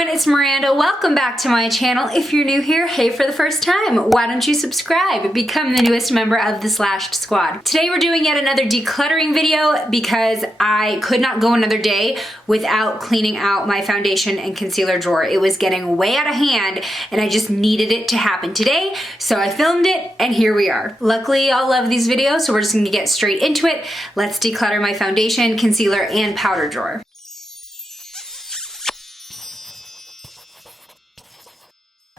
everyone, it's Miranda. Welcome back to my channel. If you're new here, hey for the first time, why don't you subscribe? Become the newest member of the Slashed Squad. Today we're doing yet another decluttering video because I could not go another day without cleaning out my foundation and concealer drawer. It was getting way out of hand and I just needed it to happen today, so I filmed it and here we are. Luckily, y'all love these videos, so we're just gonna get straight into it. Let's declutter my foundation, concealer, and powder drawer.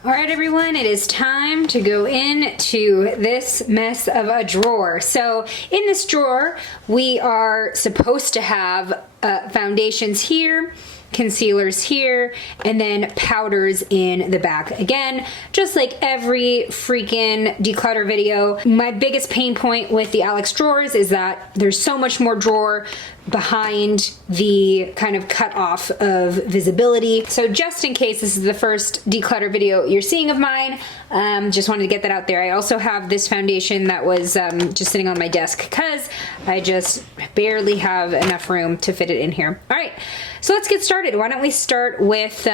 All right, everyone, it is time to go into this mess of a drawer. So in this drawer, we are supposed to have foundations here, concealers here, and then powders in the back. Again, just like every freaking declutter video, my biggest pain point with the Alex drawers is that there's so much more drawer behind the kind of cut off of visibility. So just in case this is the first declutter video you're seeing of mine, just wanted to get that out there. I also have this foundation that was just sitting on my desk because I just barely have enough room to fit it in here. All right, so let's get started. Why don't we start with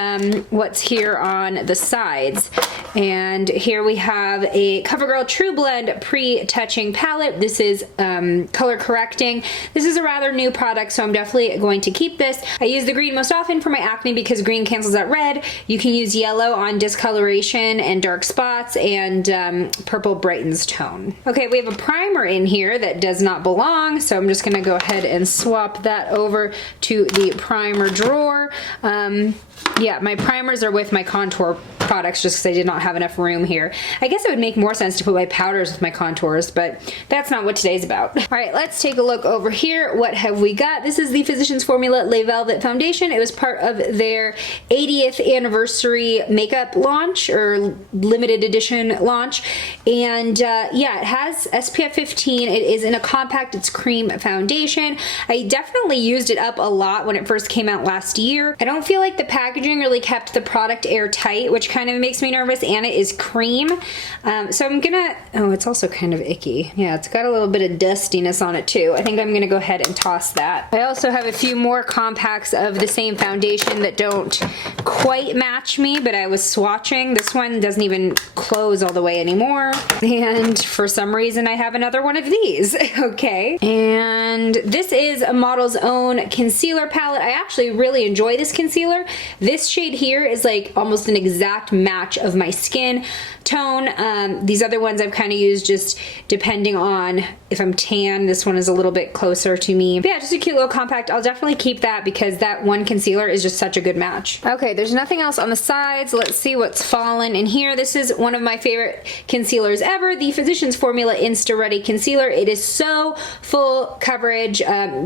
what's here on the sides. And here we have a CoverGirl True Blend Pre-Touching Palette. This is color correcting. This is a rather new product, so I'm definitely going to keep this. I use the green most often for my acne because green cancels out red. You can use yellow on discoloration and dark spots, and purple brightens tone. Okay, we have a primer in here that does not belong, so I'm just gonna go ahead and swap that over to the primer drawer. Yeah, my primers are with my contour products just because I did not have enough room here. I guess it would make more sense to put my powders with my contours, but that's not what today's about. All right, let's take a look over here. What have we got? This is the Physicians Formula Le Velvet Foundation. It was part of their 80th anniversary makeup launch, or limited edition launch. And yeah, it has SPF 15. It is in a compact, it's cream foundation. I definitely used it up a lot when it first came out last year. I don't feel like the packaging really kept the product airtight, which kind of makes me nervous, and it is cream. So I'm gonna, oh, it's also kind of icky. Yeah, it's got a little bit of dustiness on it too. I think I'm gonna go ahead and toss that. I also have a few more compacts of the same foundation that don't quite match me, but I was swatching. This one doesn't even close all the way anymore. And for some reason, I have another one of these. Okay. And this is a Model's Own concealer palette. I actually really enjoy this concealer. This shade here is like almost an exact match of my skin tone. These other ones I've kind of used just depending on if I'm tan. This one is a little bit closer to me. But yeah, just a cute little compact. I'll definitely keep that because that one concealer is just such a good match. Okay, there's nothing else on the sides. Let's see what's fallen in here. This is one of my favorite concealers ever, the Physicians Formula Insta Ready Concealer. It is so full coverage,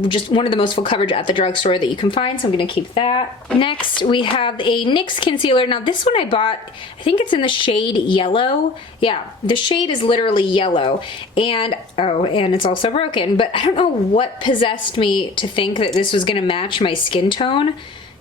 just one of the most full coverage at the drugstore that you can find, so I'm gonna keep that. Next, we have a NYX concealer. Now this one I bought, I think it's in the shade yellow. Yeah, the shade is literally yellow. And, oh, and it's also broken, but I don't know what possessed me to think that this was gonna match my skin tone,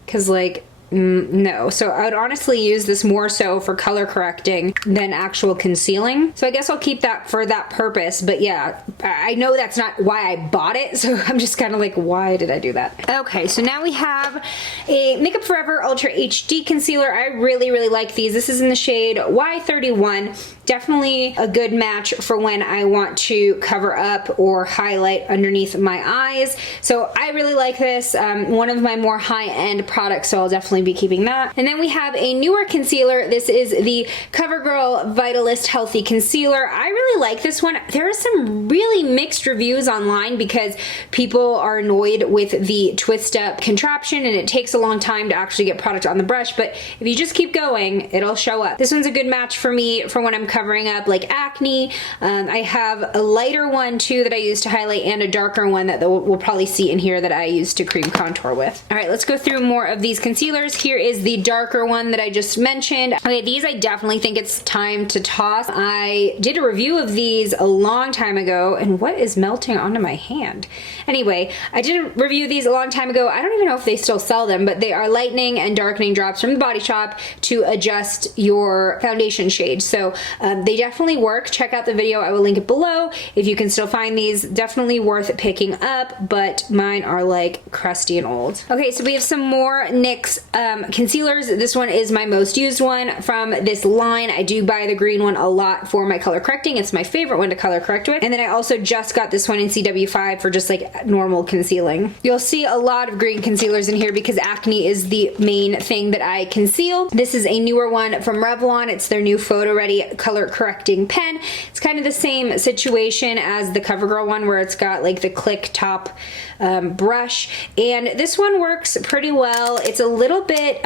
because like, no. So I would honestly use this more so for color correcting than actual concealing. So I guess I'll keep that for that purpose. But yeah, I know that's not why I bought it. So I'm just kind of like, why did I do that? Okay, so now we have a Makeup Forever Ultra HD Concealer. I really, really like these. This is in the shade Y31. Definitely a good match for when I want to cover up or highlight underneath my eyes. So I really like this. One of my more high-end products, so I'll definitely be keeping that. And then we have a newer concealer. This is the CoverGirl Vitalist Healthy Concealer. I really like this one. There are some really mixed reviews online because people are annoyed with the twist up contraption and it takes a long time to actually get product on the brush, but if you just keep going, it'll show up. This one's a good match for me for when I'm covering up like acne. I have a lighter one too that I use to highlight and a darker one that we'll probably see in here that I use to cream contour with. All right, let's go through more of these concealers. Here is the darker one that I just mentioned. Okay, these I definitely think it's time to toss. I did a review of these a long time ago, and what is melting onto my hand? Anyway, I did a review of these a long time ago. I don't even know if they still sell them, but they are lightening and darkening drops from the Body Shop to adjust your foundation shade. So They definitely work. Check out the video. I will link it below. If you can still find these, definitely worth picking up, but mine are like crusty and old. Okay, so we have some more NYX concealers. This one is my most used one from this line. I do buy the green one a lot for my color correcting. It's my favorite one to color correct with. And then I also just got this one in CW5 for just like normal concealing. You'll see a lot of green concealers in here because acne is the main thing that I conceal. This is a newer one from Revlon. It's their new Photo Ready color correcting pen. It's kind of the same situation as the CoverGirl one where it's got like the click top brush, and this one works pretty well. It's a little bit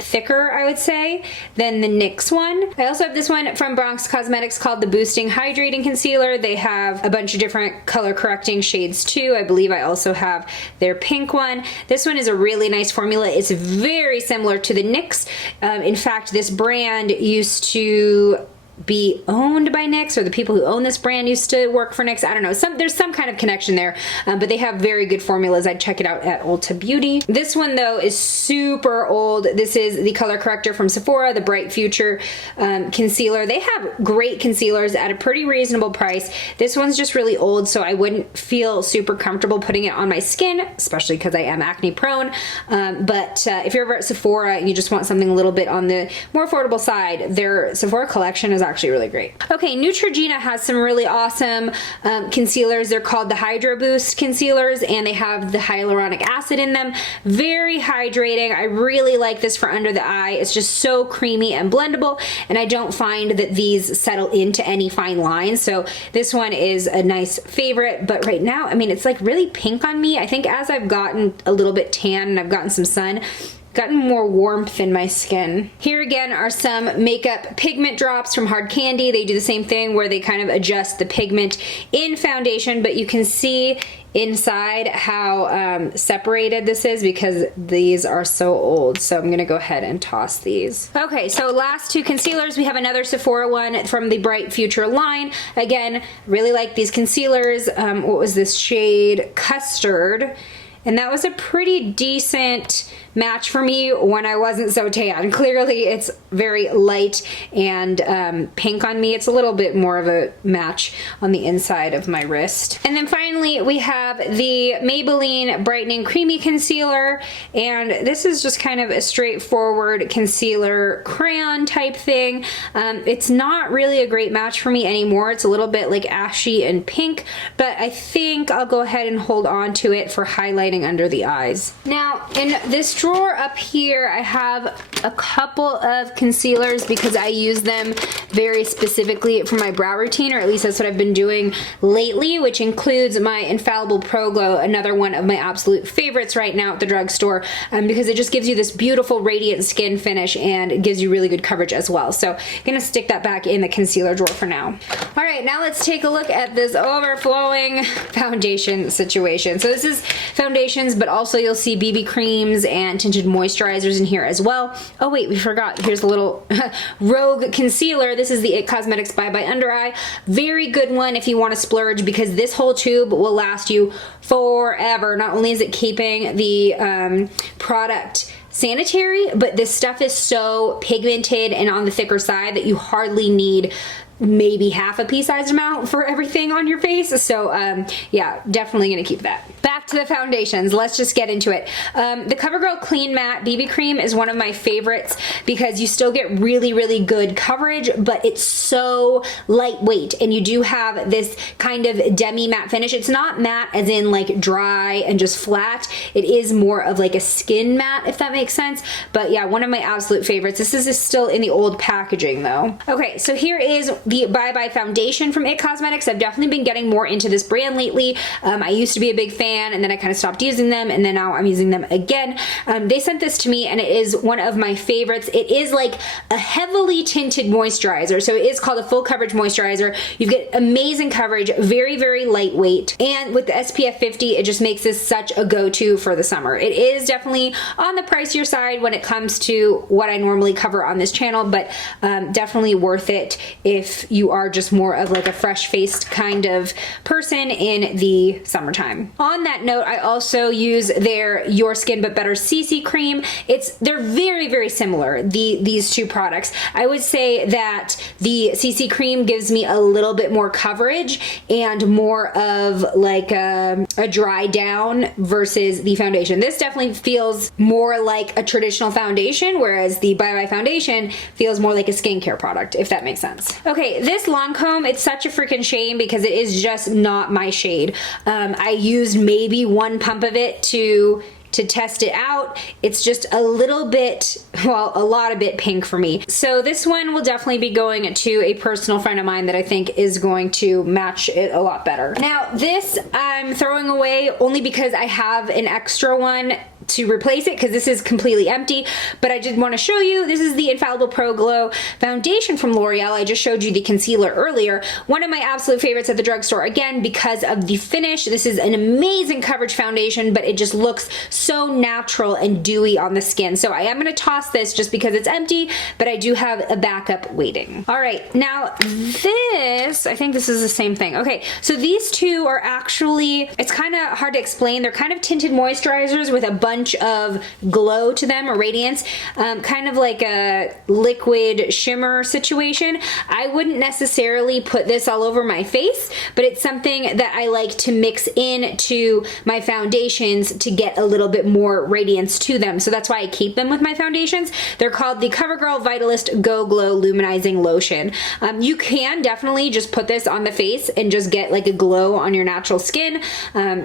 thicker, I would say, than the NYX one. I also have this one from Bronx Cosmetics called the Boosting Hydrating Concealer. They have a bunch of different color correcting shades too. I believe I also have their pink one. This one is a really nice formula. It's very similar to the NYX. In fact, this brand used to be owned by NYX, or the people who own this brand used to work for NYX. I don't know. There's some kind of connection there, but they have very good formulas. I'd check it out at Ulta Beauty. This one though is super old. This is the color corrector from Sephora, the Bright Future concealer. They have great concealers at a pretty reasonable price. This one's just really old, so I wouldn't feel super comfortable putting it on my skin, especially because I am acne prone. But if you're ever at Sephora and you just want something a little bit on the more affordable side, their Sephora collection is actually really great. Okay, Neutrogena has some really awesome concealers. They're called the Hydro Boost concealers, and they have the hyaluronic acid in them. Very hydrating. I really like this for under the eye. It's just so creamy and blendable, and I don't find that these settle into any fine lines, so this one is a nice favorite. But right now, I mean, it's like really pink on me. I think as I've gotten a little bit tan and I've gotten some sun, gotten more warmth in my skin. Here again are some makeup pigment drops from Hard Candy. They do the same thing where they kind of adjust the pigment in foundation, but you can see inside how separated this is because these are so old. So I'm gonna go ahead and toss these. Okay, so last two concealers. We have another Sephora one from the Bright Future line. Again, really like these concealers. What was this shade? Custard. And that was a pretty decent match for me when I wasn't so tan. Clearly it's very light and pink on me. It's a little bit more of a match on the inside of my wrist. And then finally we have the Maybelline Brightening Creamy Concealer, and this is just kind of a straightforward concealer crayon type thing. It's not really a great match for me anymore. It's a little bit like ashy and pink, but I think I'll go ahead and hold on to it for highlighting under the eyes. Now in this drawer up here I have a couple of concealers because I use them very specifically for my brow routine, or at least that's what I've been doing lately, which includes my Infallible Pro Glow, another one of my absolute favorites right now at the drugstore, because it just gives you this beautiful radiant skin finish and it gives you really good coverage as well. So I'm gonna stick that back in the concealer drawer for now. All right, now let's take a look at this overflowing foundation situation. So this is foundations, but also you'll see BB creams and tinted moisturizers in here as well. Oh wait, we forgot. Here's a little Rogue concealer. This is the IT Cosmetics Bye Bye Under Eye. Very good one if you want to splurge, because this whole tube will last you forever. Not only is it keeping the product sanitary, but this stuff is so pigmented and on the thicker side that you hardly need maybe half a pea-sized amount for everything on your face. So yeah, definitely gonna keep that. Back to the foundations, let's just get into it. The CoverGirl Clean Matte BB Cream is one of my favorites because you still get really, really good coverage, but it's so lightweight, and you do have this kind of demi-matte finish. It's not matte as in like dry and just flat. It is more of like a skin matte, if that makes sense. But yeah, one of my absolute favorites. This is still in the old packaging though. Okay, so here is the Bye Bye foundation from IT Cosmetics. I've definitely been getting more into this brand lately. I used to be a big fan, and then I kind of stopped using them, and then now I'm using them again. They sent this to me, and it is one of my favorites. It is like a heavily tinted moisturizer, so it is called a full coverage moisturizer. You get amazing coverage, very, very lightweight, and with the SPF 50, it just makes this such a go-to for the summer. It is definitely on the pricier side when it comes to what I normally cover on this channel, but definitely worth it if if you are just more of like a fresh-faced kind of person in the summertime. On that note, I also use their Your Skin But Better CC cream. They're very, very similar, these two products. I would say that the CC cream gives me a little bit more coverage and more of like a dry down versus the foundation. This definitely feels more like a traditional foundation, whereas the Bye Bye foundation feels more like a skincare product, if that makes sense. Okay, this Lancome, it's such a freaking shame because it is just not my shade. I used maybe one pump of it to test it out. It's just a little bit, well, a lot of bit pink for me. So this one will definitely be going to a personal friend of mine that I think is going to match it a lot better. Now this I'm throwing away only because I have an extra one to replace it because this is completely empty, but I did want to show you. This is the Infallible Pro Glow foundation from L'Oreal. I just showed you the concealer earlier. One of my absolute favorites at the drugstore, again, because of the finish. This is an amazing coverage foundation, but it just looks so natural and dewy on the skin. So I am going to toss this just because it's empty, but I do have a backup waiting. All right, now this, I think this is the same thing. Okay, so these two are actually, it's kind of hard to explain. They're kind of tinted moisturizers with a bunch of glow to them, or radiance, kind of like a liquid shimmer situation. I wouldn't necessarily put this all over my face, but it's something that I like to mix into my foundations to get a little bit more radiance to them. So that's why I keep them with my foundations. They're called the CoverGirl Vitalist Go Glow Luminizing Lotion. You can definitely just put this on the face and just get like a glow on your natural skin.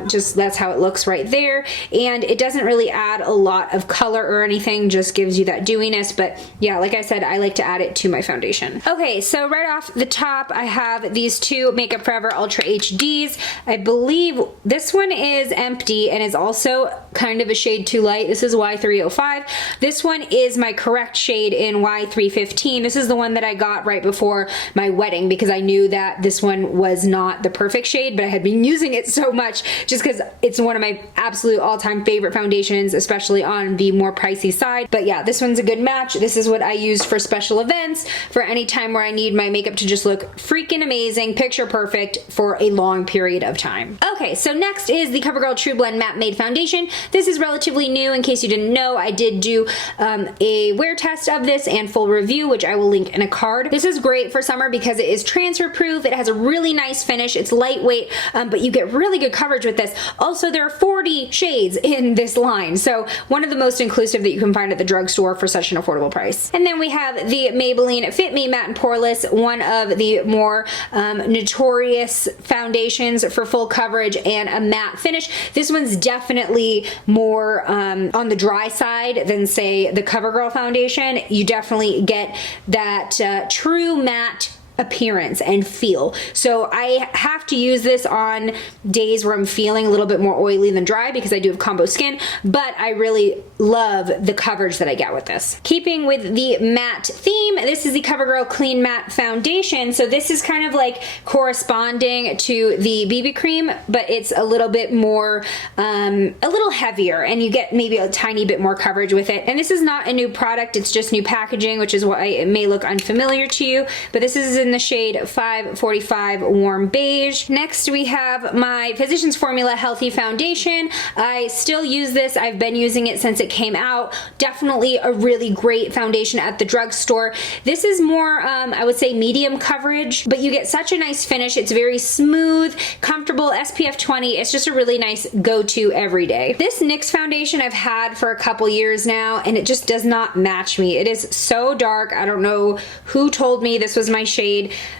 Just that's how it looks right there. And it doesn't really add a lot of color or anything, just gives you that dewiness. But yeah, like I said, I like to add it to my foundation. Okay, so right off the top, I have these two Makeup Forever Ultra HDs. I believe this one is empty and is also kind of a shade too light. This is Y305. This one is my correct shade in Y315. This is the one that I got right before my wedding because I knew that this one was not the perfect shade, but I had been using it so much just because it's one of my absolute all-time favorite foundations, especially on the more pricey side. But yeah, this one's a good match. This is what I used for special events, for any time where I need my makeup to just look freaking amazing, picture perfect for a long period of time. Okay, so next is the CoverGirl True Blend Matte Made Foundation. This is relatively new. In case you didn't know, I did do a wear test of this and full review, which I will link in a card. This is great for summer because it is transfer proof. It has a really nice finish. It's lightweight, but you get really good coverage with this. Also, there are 40 shades in this line, so one of the most inclusive that you can find at the drugstore for such an affordable price. And then we have the Maybelline Fit Me Matte and Poreless, one of the more notorious foundations for full coverage and a matte finish. This one's definitely more on the dry side than, say, the CoverGirl foundation. You definitely get that true matte appearance and feel. So I have to use this on days where I'm feeling a little bit more oily than dry because I do have combo skin, but I really love the coverage that I get with this. Keeping with the matte theme, this is the CoverGirl Clean Matte Foundation. So this is kind of like corresponding to the BB cream, but it's a little bit more, a little heavier, and you get maybe a tiny bit more coverage with it. And this is not a new product, it's just new packaging, which is why it may look unfamiliar to you, but this is in the shade 545 Warm Beige. Next we have my Physicians Formula Healthy Foundation. I still use this. I've been using it since it came out. Definitely a really great foundation at the drugstore. This is more, I would say, medium coverage, but you get such a nice finish. It's very smooth, comfortable, SPF 20. It's just a really nice go-to every day. This NYX foundation I've had for a couple years now, and it just does not match me. It is so dark. I don't know who told me this was my shade.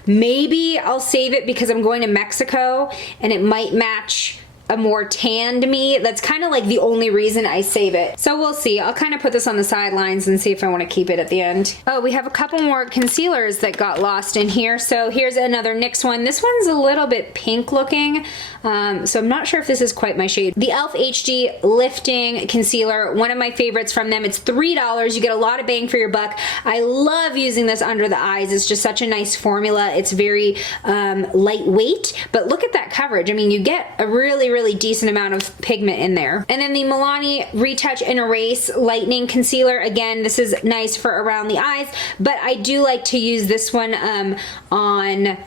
Maybe I'll save it because I'm going to Mexico and it might match a more tanned me. That's kind of like the only reason I save it. So we'll see. I'll kind of put this on the sidelines and see if I want to keep it at the end. Oh, we have a couple more concealers that got lost in here. So here's another NYX one. This one's a little bit pink looking, so I'm not sure if this is quite my shade. The e.l.f. HD Lifting Concealer, one of my favorites from them. It's $3. You get a lot of bang for your buck. I love using this under the eyes. It's just such a nice formula. It's very lightweight, but look at that coverage. I mean, you get a really really decent amount of pigment in there. And then the Milani Retouch and Erase Lightening Concealer. Again, this is nice for around the eyes, but I do like to use this one on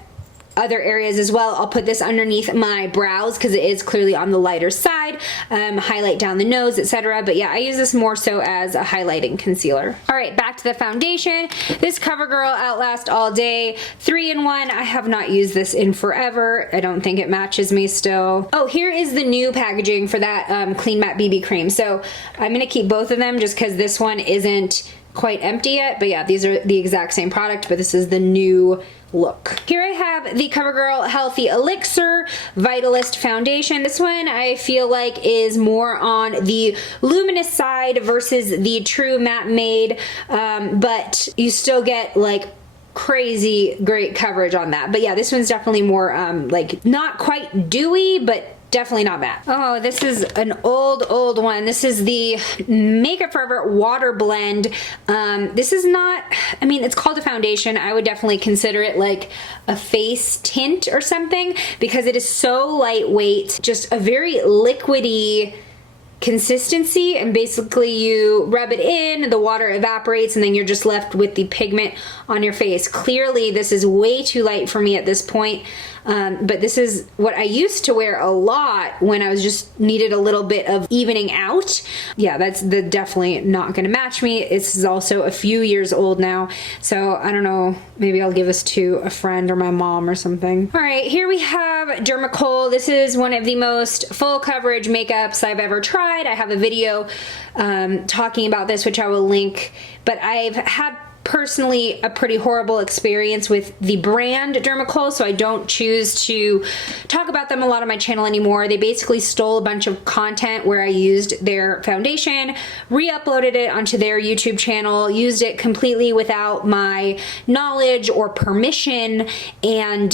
other areas as well. I'll put this underneath my brows because it is clearly on the lighter side, highlight down the nose, etc. But yeah, I use this more so as a highlighting concealer. All right, back to the foundation. This CoverGirl Outlast All Day 3-in-1. I have not used this in forever. I don't think it matches me still. Oh, here is the new packaging for that Clean Matte BB cream. So I'm gonna keep both of them just because this one isn't quite empty yet. But yeah, these are the exact same product, but this is the new look. Here I have the CoverGirl Healthy Elixir Vitalist Foundation. This one I feel like is more on the luminous side versus the true matte made, but you still get like crazy great coverage on that. But yeah, this one's definitely more like not quite dewy, but definitely not bad. Oh, this is an old one. This is the Makeup Forever Water Blend. This is not, I mean, it's called a foundation. I would definitely consider it like a face tint or something because it is so lightweight, just a very liquidy consistency, and basically you rub it in, the water evaporates, and then you're just left with the pigment on your face. Clearly this is way too light for me at this point, but this is what I used to wear a lot when I was just needed a little bit of evening out. Yeah, that's definitely not gonna match me. This is also a few years old now, so I don't know, maybe I'll give this to a friend or my mom or something. All right, here we have Dermacol. This is one of the most full coverage makeups I've ever tried. I have a video talking about this, which I will link, but I've had personally a pretty horrible experience with the brand Dermacol, so I don't choose to talk about them a lot on my channel anymore. They basically stole a bunch of content where I used their foundation, re-uploaded it onto their YouTube channel, used it completely without my knowledge or permission, and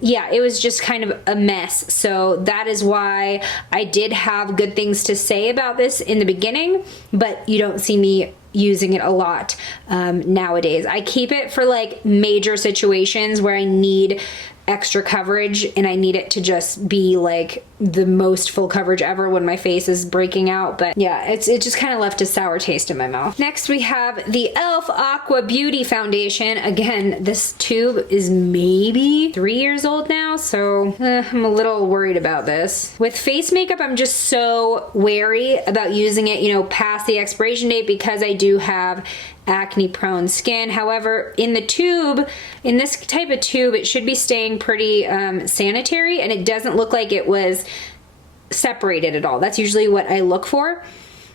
yeah, it was just kind of a mess. So that is why I did have good things to say about this in the beginning, but you don't see me using it a lot nowadays. I keep it for like major situations where I need extra coverage and I need it to just be like the most full coverage ever when my face is breaking out. But yeah, it just kind of left a sour taste in my mouth. Next we have the e.l.f. Aqua Beauty Foundation. Again, this tube is maybe 3 years old now, so I'm a little worried about this. With face makeup, I'm just so wary about using it, you know, past the expiration date because I do have acne prone skin. However, in the tube, in this type of tube, it should be staying pretty sanitary, and it doesn't look like it was separated at all. That's usually what I look for.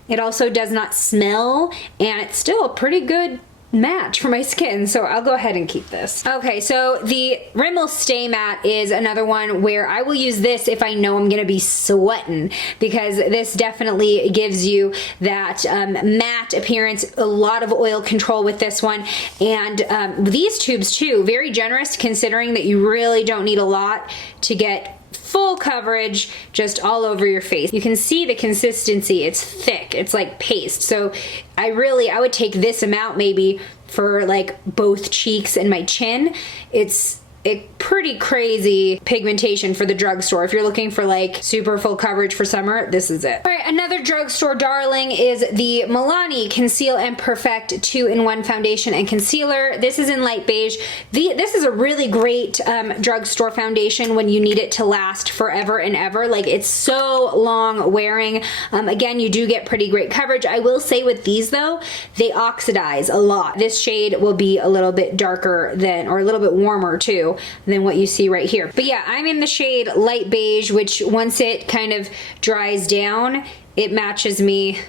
It also does not smell, and it's still a pretty good match for my skin, so I'll go ahead and keep this. Okay, so the Rimmel Stay Matte is another one where I will use this if I know I'm gonna be sweating, because this definitely gives you that matte appearance, a lot of oil control with this one, and these tubes too, very generous considering that you really don't need a lot to get full coverage just all over your face. You can see the consistency, it's thick, it's like paste. So I would take this amount maybe for like both cheeks and my chin. It's a pretty crazy pigmentation for the drugstore. If you're looking for like super full coverage for summer, this is it. All right, another drugstore darling is the Milani Conceal and Perfect 2-in-1 foundation and concealer. This is in light beige. This is a really great drugstore foundation when you need it to last forever and ever. Like, it's so long wearing. Again, you do get pretty great coverage. I will say with these though, they oxidize a lot. This shade will be a little bit darker than, or a little bit warmer too, than what you see right here. But yeah, I'm in the shade light beige, which once it kind of dries down, it matches me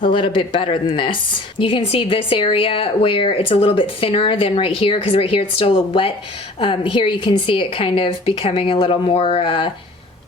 a little bit better than this. You can see this area where it's a little bit thinner than right here, because right here it's still a little wet. Here you can see it kind of becoming a little more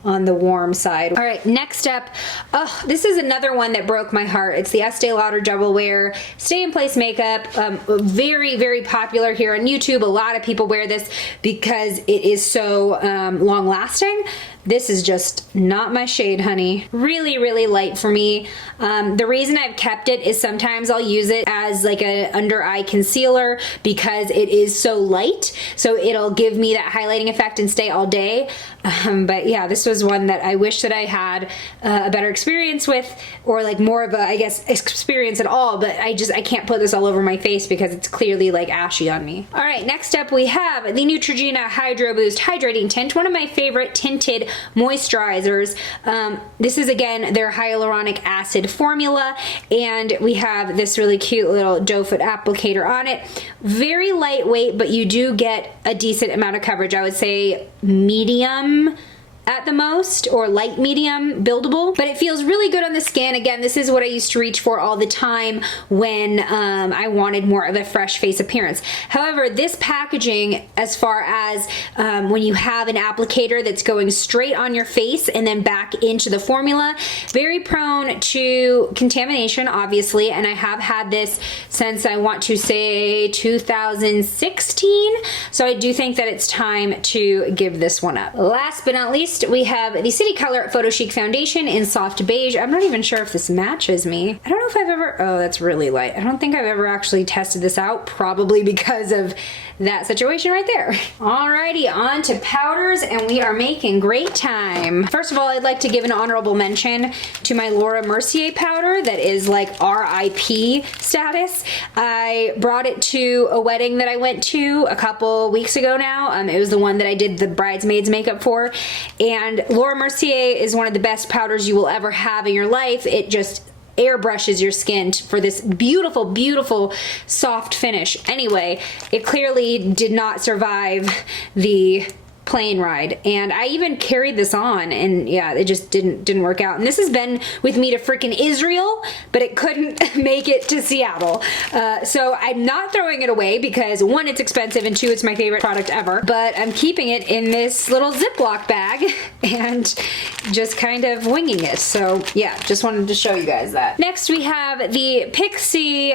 on the warm side. All right, next up, oh, this is another one that broke my heart. It's the Estee Lauder Double Wear Stay in Place Makeup. Very, very popular here on YouTube. A lot of people wear this because it is so long lasting. This is just not my shade, honey. Really, really light for me. The reason I've kept it is sometimes I'll use it as like a under eye concealer because it is so light. So it'll give me that highlighting effect and stay all day. But yeah, this was one that I wish that I had a better experience with, or like more of a, I guess, experience at all, but I can't put this all over my face because it's clearly like ashy on me. All right, next up we have the Neutrogena Hydro Boost Hydrating Tint, one of my favorite tinted moisturizers. This is again their hyaluronic acid formula, and we have this really cute little doe foot applicator on it. Very lightweight, but you do get a decent amount of coverage. I would say medium at the most, or light medium buildable, but it feels really good on the skin. Again, this is what I used to reach for all the time when I wanted more of a fresh face appearance. However, this packaging, as far as when you have an applicator that's going straight on your face and then back into the formula, very prone to contamination, obviously, and I have had this since, I want to say, 2016, so I do think that it's time to give this one up. Last but not least, we have the City Color Photo Chic Foundation in Soft Beige. I'm not even sure if this matches me. I don't know if I've ever, oh, that's really light. I don't think I've ever actually tested this out, probably because of that situation right there. Alrighty, on to powders, and we are making great time. First of all, I'd like to give an honorable mention to my Laura Mercier powder that is like RIP status. I brought it to a wedding that I went to a couple weeks ago now. It was the one that I did the bridesmaids makeup for, and Laura Mercier is one of the best powders you will ever have in your life. It just airbrushes your skin for this beautiful, beautiful soft finish. Anyway, it clearly did not survive the plane ride, and I even carried this on, and yeah, it just didn't work out. And this has been with me to freaking Israel, but it couldn't make it to Seattle. So I'm not throwing it away because one, it's expensive, and two, it's my favorite product ever, but I'm keeping it in this little Ziploc bag and just kind of winging it. So yeah, just wanted to show you guys that. Next we have the Pixie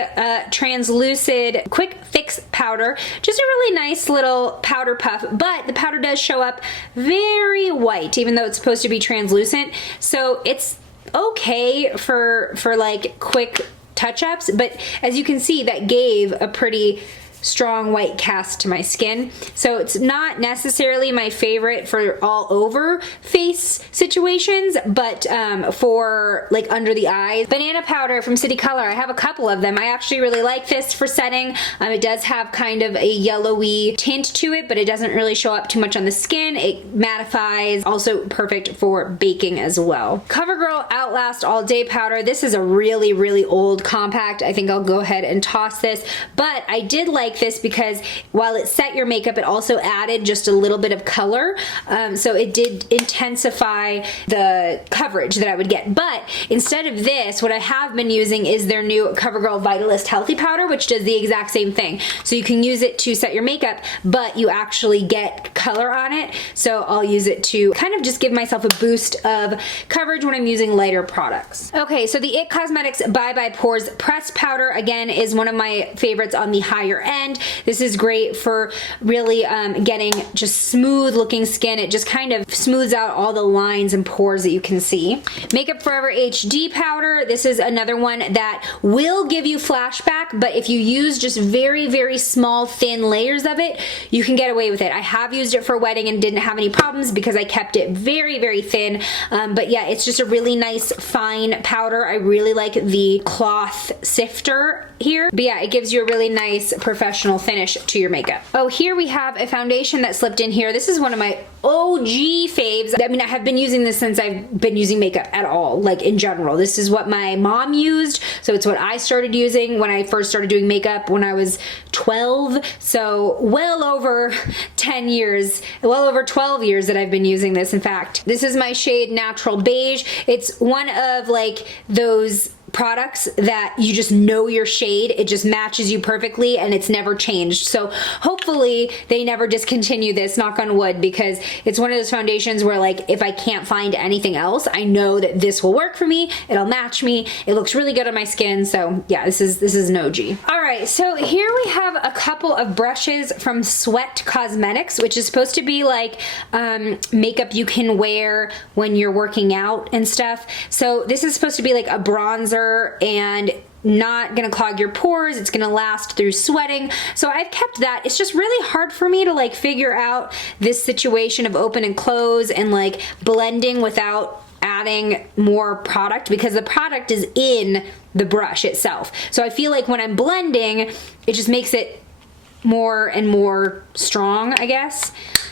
Translucid Quick Fix Powder. Just a really nice little powder puff, but the powder does show up very white, even though it's supposed to be translucent. So it's okay for like quick touch-ups, but as you can see, that gave a pretty strong white cast to my skin. So it's not necessarily my favorite for all over face situations, but for like under the eyes. Banana powder from City Color, I have a couple of them. I actually really like this for setting. It does have kind of a yellowy tint to it, but it doesn't really show up too much on the skin. It mattifies, also perfect for baking as well. CoverGirl Outlast All Day Powder. This is a really, really old compact. I think I'll go ahead and toss this, but I did like this because while it set your makeup, it also added just a little bit of color. So it did intensify the coverage that I would get. But instead of this, what I have been using is their new CoverGirl Vitalist Healthy Powder, which does the exact same thing. So you can use it to set your makeup, but you actually get color on it. So I'll use it to kind of just give myself a boost of coverage when I'm using lighter products. Okay, so the IT Cosmetics Bye Bye Pores Pressed Powder, again, is one of my favorites on the higher end. This is great for really getting just smooth looking skin. It just kind of smooths out all the lines and pores that you can see. Makeup Forever HD powder. This is another one that will give you flashback, but if you use just very, very small thin layers of it, you can get away with it. I have used it for a wedding and didn't have any problems because I kept it very, very thin. But yeah, it's just a really nice fine powder. I really like the cloth sifter here. But yeah, it gives you a really nice professional finish to your makeup. Oh, here we have a foundation that slipped in here. This is one of my OG faves. I mean, I have been using this since I've been using makeup at all, like in general. This is what my mom used, so it's what I started using when I first started doing makeup when I was 12. So well over 10 years, well over 12 years that I've been using this. In fact, this is my shade Natural Beige. It's one of like those products that you just know your shade, it just matches you perfectly and it's never changed. So hopefully they never discontinue this, knock on wood, because it's one of those foundations where like if I can't find anything else, I know that this will work for me, it'll match me, it looks really good on my skin. So yeah, this is an OG. All right, so here we have a couple of brushes from Sweat Cosmetics, which is supposed to be like makeup you can wear when you're working out and stuff. So this is supposed to be like a bronzer and not gonna clog your pores, it's gonna last through sweating. So I've kept that. It's just really hard for me to like figure out this situation of open and close and like blending without adding more product, because the product is in the brush itself. So I feel like when I'm blending, it just makes it more and more strong, I guess.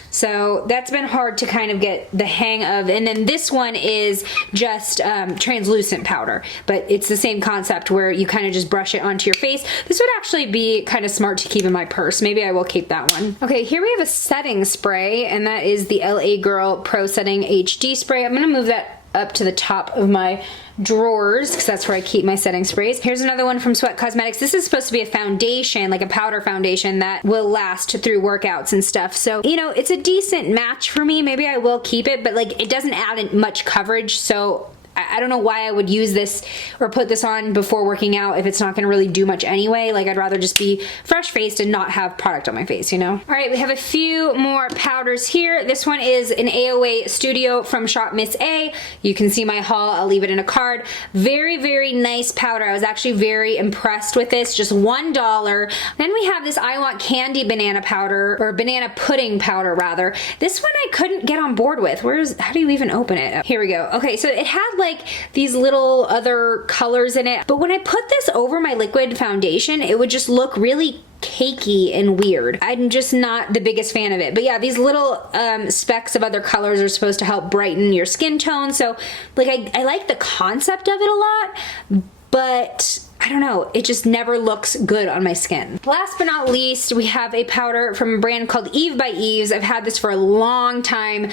So that's been hard to kind of get the hang of. And then this one is just translucent powder, but it's the same concept where you kind of just brush it onto your face. This would actually be kind of smart to keep in my purse. Maybe I will keep that one. Okay, here we have a setting spray, and that is the LA Girl Pro Setting HD spray. I'm gonna move that up to the top of my drawers because that's where I keep my setting sprays. Here's another one from Sweat Cosmetics. This is supposed to be a foundation, like a powder foundation that will last through workouts and stuff. So, you know, it's a decent match for me. Maybe I will keep it, but like it doesn't add much coverage. So I don't know why I would use this or put this on before working out if it's not gonna really do much anyway. Like I'd rather just be fresh faced and not have product on my face, you know? All right, we have a few more powders here. This one is an AOA Studio from Shop Miss A. You can see my haul, I'll leave it in a card. Very, very nice powder. I was actually very impressed with this, just $1. Then we have this I Want Candy banana powder, or banana pudding powder rather. This one I couldn't get on board with. How do you even open it? Here we go. Okay, so it had like these little other colors in it, but when I put this over my liquid foundation, it would just look really cakey and weird. I'm just not the biggest fan of it. But yeah, these little specks of other colors are supposed to help brighten your skin tone. So like I like the concept of it a lot, but I don't know, it just never looks good on my skin. Last but not least, we have a powder from a brand called Eve by Eves. I've had this for a long time.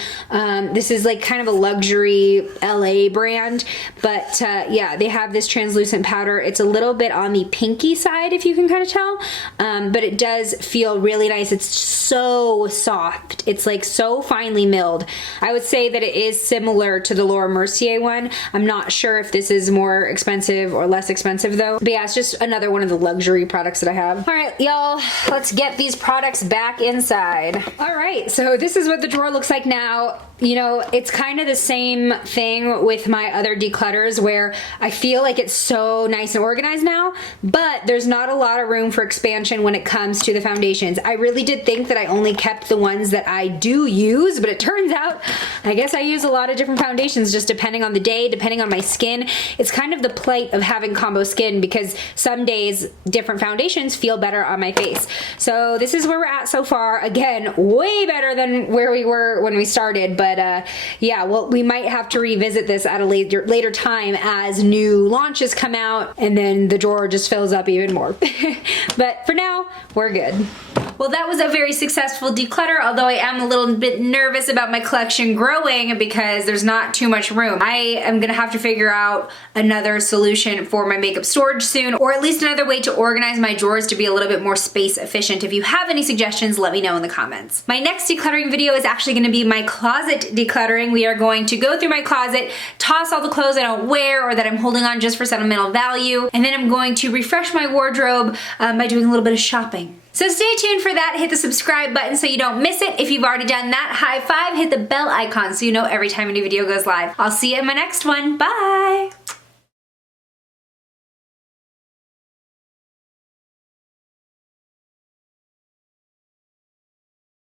This is like kind of a luxury LA brand, but yeah, they have this translucent powder. It's a little bit on the pinky side, if you can kind of tell, but it does feel really nice. It's so soft. It's like so finely milled. I would say that it is similar to the Laura Mercier one. I'm not sure if this is more expensive or less expensive though. But yeah, it's just another one of the luxury products that I have. All right, y'all, let's get these products back inside. All right, so this is what the drawer looks like now. You know, it's kind of the same thing with my other declutters where I feel like it's so nice and organized now, but there's not a lot of room for expansion when it comes to the foundations. I really did think that I only kept the ones that I do use, but it turns out I guess I use a lot of different foundations just depending on the day, depending on my skin. It's kind of the plight of having combo skin because some days different foundations feel better on my face. So this is where we're at so far. Again, way better than where we were when we started, but yeah, well, we might have to revisit this at a later time as new launches come out and then the drawer just fills up even more. But for now, we're good. Well, that was a very successful declutter, although I am a little bit nervous about my collection growing because there's not too much room. I am gonna have to figure out another solution for my makeup storage soon, or at least another way to organize my drawers to be a little bit more space efficient. If you have any suggestions, let me know in the comments. My next decluttering video is actually gonna be my closet decluttering. We are going to go through my closet, toss all the clothes I don't wear or that I'm holding on just for sentimental value, and then I'm going to refresh my wardrobe by doing a little bit of shopping. So stay tuned for that. Hit the subscribe button so you don't miss it. If you've already done that, high five, hit the bell icon so you know every time a new video goes live. I'll see you in my next one. Bye!